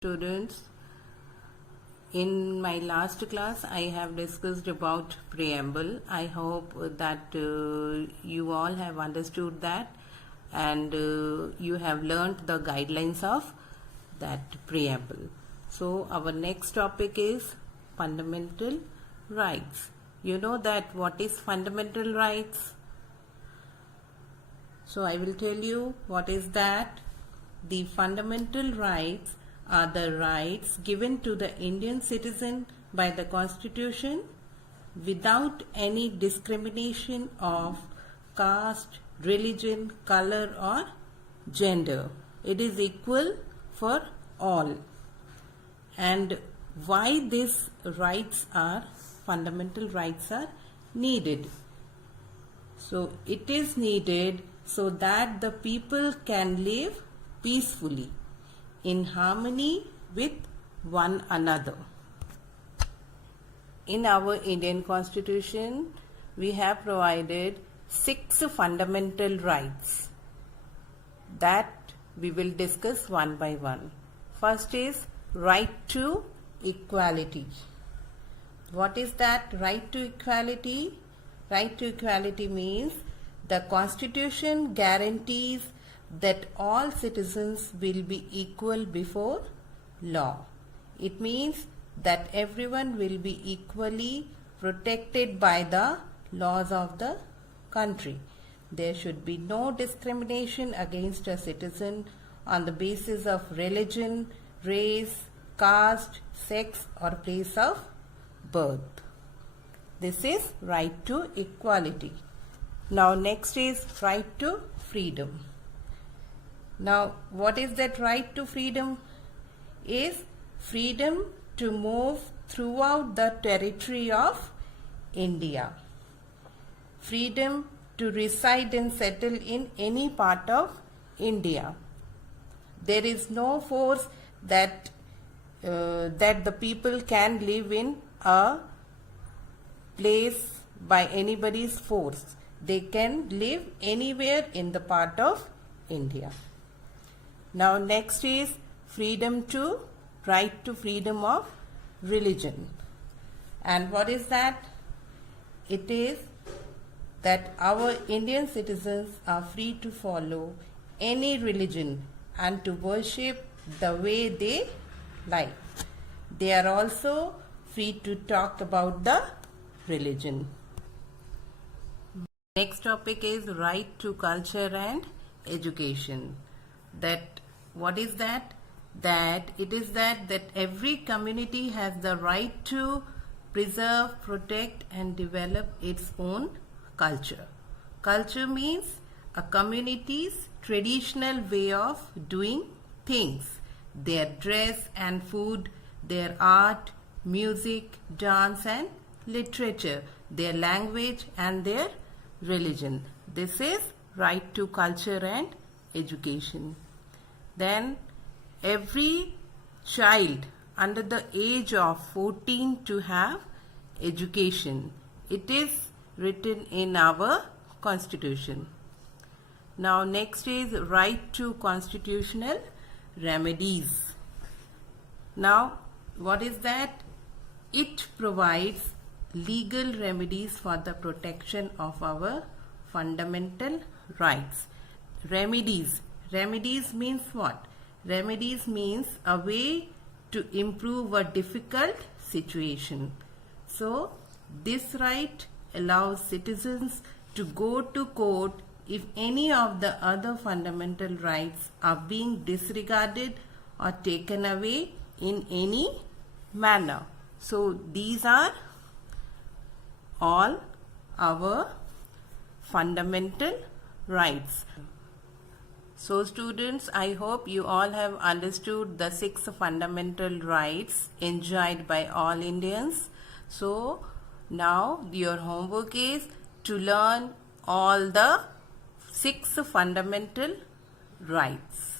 Students, in my last class I have discussed about preamble. I hope that you all have understood that and you have learnt the guidelines of that preamble. So our next topic is fundamental rights. You know that what is fundamental rights? So I will tell you what is that. The fundamental rights are the rights given to the Indian citizen by the Constitution without any discrimination of caste, religion, color or gender. It is equal for all. And why these rights are, fundamental rights are needed? So it is needed so that the people can live peacefully in harmony with one another. In our Indian Constitution, we have provided 6 fundamental rights that we will discuss one by one. First is right to equality. What is that right to equality? Right to equality means the Constitution guarantees that all citizens will be equal before law. It means that everyone will be equally protected by the laws of the country. There should be no discrimination against a citizen on the basis of religion, race, caste, sex or place of birth. This is right to equality. Now next is right to freedom. Now, what is that right to freedom? Is freedom to move throughout the territory of India. Freedom to reside and settle in any part of India. There is no force that the people can live in a place by anybody's force. They can live anywhere in the part of India. Now next is right to freedom of religion. And what is that? It is that our Indian citizens are free to follow any religion and to worship the way they like. They are also free to talk about the religion. Next topic is right to culture and education. That what is that? That it is that every community has the right to preserve, protect and develop its own culture. Culture means a community's traditional way of doing things. Their dress and food, their art, music, dance and literature, their language and their religion. This is right to culture and education. Then every child under the age of 14 to have education. It is written in our Constitution. Now next is right to constitutional remedies. Now what is that? It provides legal remedies for the protection of our fundamental rights. Remedies means what? Remedies means a way to improve a difficult situation. So this right allows citizens to go to court if any of the other fundamental rights are being disregarded or taken away in any manner. So these are all our fundamental rights. So students, I hope you all have understood the 6 fundamental rights enjoyed by all Indians. So now your homework is to learn all the 6 fundamental rights.